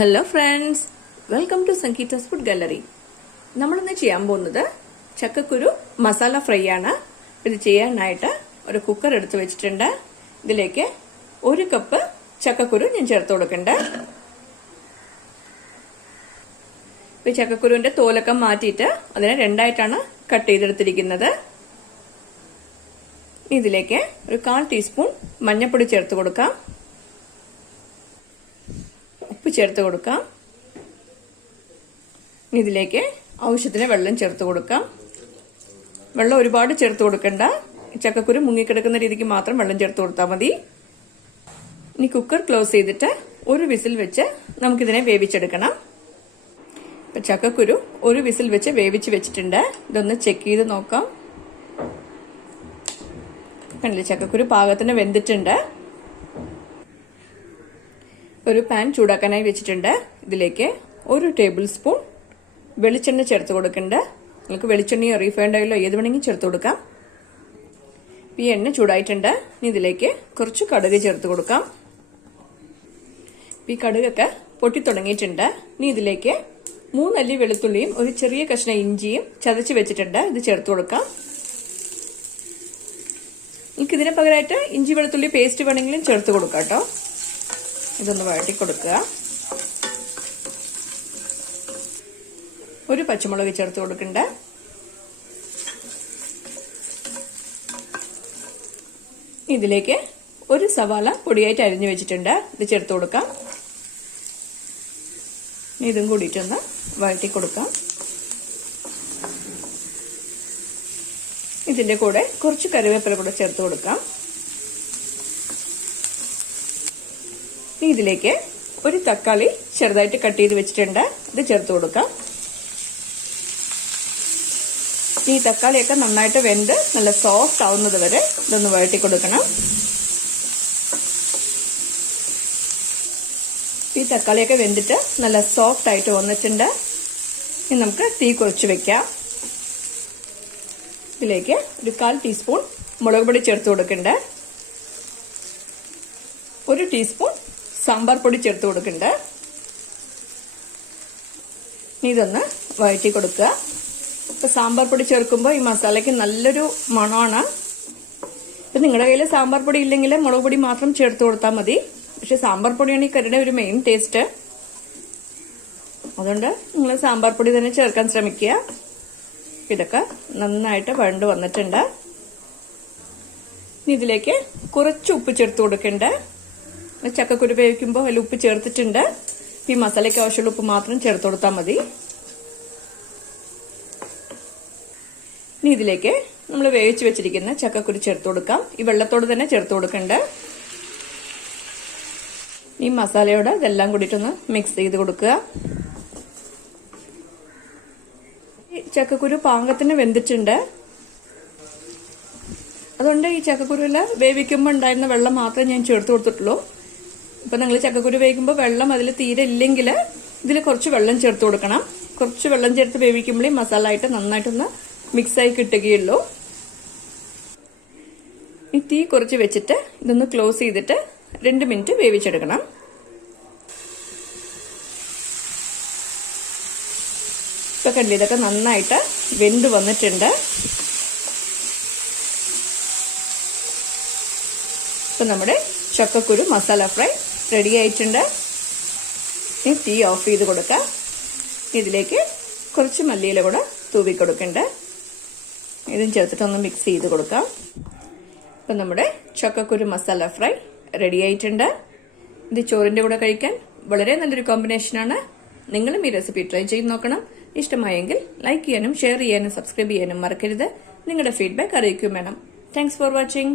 Hello friends, welcome to Sangeeta's Food Gallery. നമ്മളിന്ന് ചെയ്യാൻ പോകുന്നത് ചക്കക്കുരു മസാല ഫ്രൈ ആണ്. ഇത് ചെയ്യാനായിട്ട് ഒരു കുക്കർ എടുത്ത് വെച്ചിട്ടുണ്ട്. ഇതിലേക്ക് 1 കപ്പ് ചക്കക്കുരു ഞാൻ ചേർത്ത് കൊടുക്കണ്ട. ഈ ചക്കക്കുരുവിന്റെ തോലൊക്കെ മാറ്റിയിട്ട് അതിനെ രണ്ടായിട്ടാണ് കട്ട് ചെയ്തെടുത്തിരിക്കുന്നത്. ഇതിലേക്ക് ഒരു 1/4 ടീസ്പൂൺ മഞ്ഞൾപ്പൊടി ചേർത്ത് കൊടുക്കാം. ഉപ്പ് ചേർത്ത് കൊടുക്കാം. ഇതിലേക്ക് ആവശ്യത്തിന് വെള്ളം ചേർത്ത് കൊടുക്കാം. വെള്ളം ഒരുപാട് ചേർത്ത് കൊടുക്കണ്ട, ചക്കക്കുരു മുങ്ങിക്കിടക്കുന്ന രീതിക്ക് മാത്രം വെള്ളം ചേർത്ത് കൊടുത്താൽ മതി. ഇനി കുക്കർ ക്ലോസ് ചെയ്തിട്ട് ഒരു വിസിൽ വെച്ച് നമുക്കിതിനെ വേവിച്ചെടുക്കണം. ഇപ്പൊ ചക്കക്കുരു ഒരു വിസിൽ വെച്ച് വേവിച്ച് വെച്ചിട്ടുണ്ട്. ഇതൊന്ന് ചെക്ക് ചെയ്ത് നോക്കാം. കണ്ടില്ലേ, ചക്കക്കുരു പാകത്തിന് വെന്തിട്ടുണ്ട്. ഒരു പാൻ ചൂടാക്കാനായി വെച്ചിട്ടുണ്ട്. ഇതിലേക്ക് 1 ടേബിൾ സ്പൂൺ വെളിച്ചെണ്ണ ചേർത്ത് കൊടുക്കണ്ട. നിങ്ങൾക്ക് വെളിച്ചെണ്ണയോ റീഫൈൻഡ് ഓയിലോ ഏത് വേണമെങ്കിലും ചേർത്ത് കൊടുക്കാം. ഈ എണ്ണ ചൂടായിട്ടുണ്ട്. ഇനി ഇതിലേക്ക് കുറച്ച് കടുക് ചേർത്ത് കൊടുക്കാം. ഈ കടുകൊക്കെ പൊട്ടി തുടങ്ങിയിട്ടുണ്ട്. ഇനി ഇതിലേക്ക് 3 അല്ലി വെളുത്തുള്ളിയും ഒരു ചെറിയ കഷ്ണം ഇഞ്ചിയും ചതച്ച് വെച്ചിട്ടുണ്ട്. ഇത് ചേർത്ത് കൊടുക്കാം. നിങ്ങൾക്ക് ഇതിന് പകരമായിട്ട് ഇഞ്ചി വെളുത്തുള്ളി പേസ്റ്റ് വേണമെങ്കിലും ചേർത്ത് കൊടുക്കാം കേട്ടോ. ഇതൊന്ന് വഴറ്റി കൊടുക്കുക. ഒരു പച്ചമുളക് ചേർത്ത് കൊടുക്കണ്ട. ഇതിലേക്ക് ഒരു സവാള പൊടിയായിട്ട് അരിഞ്ഞു വെച്ചിട്ടുണ്ട്. ഇത് ചേർത്ത് കൊടുക്കാം. ഇതും കൂടിയിട്ടൊന്ന് വഴറ്റി കൊടുക്കാം. ഇതിന്റെ കൂടെ കുറച്ച് കറിവേപ്പില കൂടെ ചേർത്ത് കൊടുക്കാം. ഇതിലേക്ക് ഒരു തക്കാളി ചെറുതായിട്ട് കട്ട് ചെയ്ത് വെച്ചിട്ടുണ്ട്. ഇത് ചേർത്ത് കൊടുക്കാം. ഈ തക്കാളിയൊക്കെ നന്നായിട്ട് വെന്ത് നല്ല സോഫ്റ്റ് ആവുന്നത് വരെ ഇതൊന്ന് വഴറ്റി കൊടുക്കണം. ഈ തക്കാളിയൊക്കെ വെന്തിട്ട് നല്ല സോഫ്റ്റ് ആയിട്ട് വന്നിട്ടുണ്ട്. ഇനി നമുക്ക് തീ കുറച്ച് വെക്കാം. ഇതിലേക്ക് ഒരു 1/4 ടീസ്പൂൺ മുളക് പൊടി ചേർത്ത് കൊടുക്കണ്ടേ. 1 ടീസ്പൂൺ സാമ്പാർ പൊടി ചേർത്ത് കൊടുക്കണ്ട. ഇതൊന്ന് വഴറ്റി കൊടുക്കുക. ഇപ്പൊ സാമ്പാർ പൊടി ചേർക്കുമ്പോൾ ഈ മസാലയ്ക്ക് നല്ലൊരു മണമാണ്. ഇപ്പൊ നിങ്ങളുടെ കയ്യിൽ സാമ്പാർ പൊടി ഇല്ലെങ്കിൽ മുളക് പൊടി മാത്രം ചേർത്ത് കൊടുത്താൽ മതി. പക്ഷെ സാമ്പാർ പൊടിയാണ് ഈ കറിയുടെ ഒരു മെയിൻ ടേസ്റ്റ്. അതുകൊണ്ട് നിങ്ങൾ സാമ്പാർ പൊടി തന്നെ ചേർക്കാൻ ശ്രമിക്കുക. ഇതൊക്കെ നന്നായിട്ട് വഴണ്ട് വന്നിട്ടുണ്ട്. ഇതിലേക്ക് കുറച്ച് ഉപ്പ് ചേർത്ത് കൊടുക്കണ്ട. ചക്കക്കുരു വേവിക്കുമ്പോൾ അതിൽ ഉപ്പ് ചേർത്തിട്ടുണ്ട്. ഈ മസാലയ്ക്ക് ആവശ്യമുള്ള ഉപ്പ് മാത്രം ചേർത്ത് കൊടുത്താൽ മതി. ഇനി ഇതിലേക്ക് നമ്മൾ വേവിച്ച് വെച്ചിരിക്കുന്ന ചക്കക്കുരു ചേർത്ത് കൊടുക്കാം. ഈ വെള്ളത്തോട് തന്നെ ചേർത്ത് കൊടുക്കണ്ട. ഈ മസാലയോട് ഇതെല്ലാം കൂടിയിട്ടൊന്ന് മിക്സ് ചെയ്ത് കൊടുക്കുക. ഈ ചക്കക്കുരു പാകത്തിന് വെന്തിട്ടുണ്ട്. അതുകൊണ്ട് ഈ ചക്കക്കുരുവിൽ വേവിക്കുമ്പോൾ ഉണ്ടായിരുന്ന വെള്ളം മാത്രമേ ഞാൻ ചേർത്ത് കൊടുത്തിട്ടുള്ളൂ. ഇപ്പൊ നിങ്ങൾ ചക്കക്കുരു വേവിക്കുമ്പോൾ വെള്ളം അതിൽ തീരെ ഇല്ലെങ്കിൽ ഇതിൽ കുറച്ച് വെള്ളം ചേർത്ത് കൊടുക്കണം. കുറച്ച് വെള്ളം ചേർത്ത് വേവിക്കുമ്പോൾ ഈ മസാല ആയിട്ട് നന്നായിട്ടൊന്ന് മിക്സായി കിട്ടുകയുള്ളൂ. ഈ തീ കുറച്ച് വെച്ചിട്ട് ഇതൊന്ന് ക്ലോസ് ചെയ്തിട്ട് 2 മിനിറ്റ് വേവിച്ചെടുക്കണം. ഇപ്പൊ കണ്ടില്ലേ, ഇതൊക്കെ നന്നായിട്ട് വെന്ത് വന്നിട്ടുണ്ട്. ഇപ്പൊ നമ്മുടെ ചക്കക്കുരു മസാല ഫ്രൈ റെഡി ആയിട്ടുണ്ട്. ഇനി തീ ഓഫ് ചെയ്ത് കൊടുക്കാം. ഇതിലേക്ക് കുറച്ച് മല്ലിയില കൂടെ തൂവി കൊടുക്കണ്ട. ഇതും ചേർത്തിട്ടൊന്ന് മിക്സ് ചെയ്ത് കൊടുക്കാം. ഇപ്പൊ നമ്മുടെ ചക്കക്കുരു മസാല ഫ്രൈ റെഡി ആയിട്ടുണ്ട്. ഇത് ചോറിന്റെ കൂടെ കഴിക്കാൻ വളരെ നല്ലൊരു കോമ്പിനേഷനാണ്. നിങ്ങളും ഈ റെസിപ്പി ട്രൈ ചെയ്ത് നോക്കണം. ഇഷ്ടമായെങ്കിൽ ലൈക്ക് ചെയ്യാനും ഷെയർ ചെയ്യാനും സബ്സ്ക്രൈബ് ചെയ്യാനും മറക്കരുത്. നിങ്ങളുടെ ഫീഡ്ബാക്ക് അറിയിക്കും വേണം. Thanks for watching.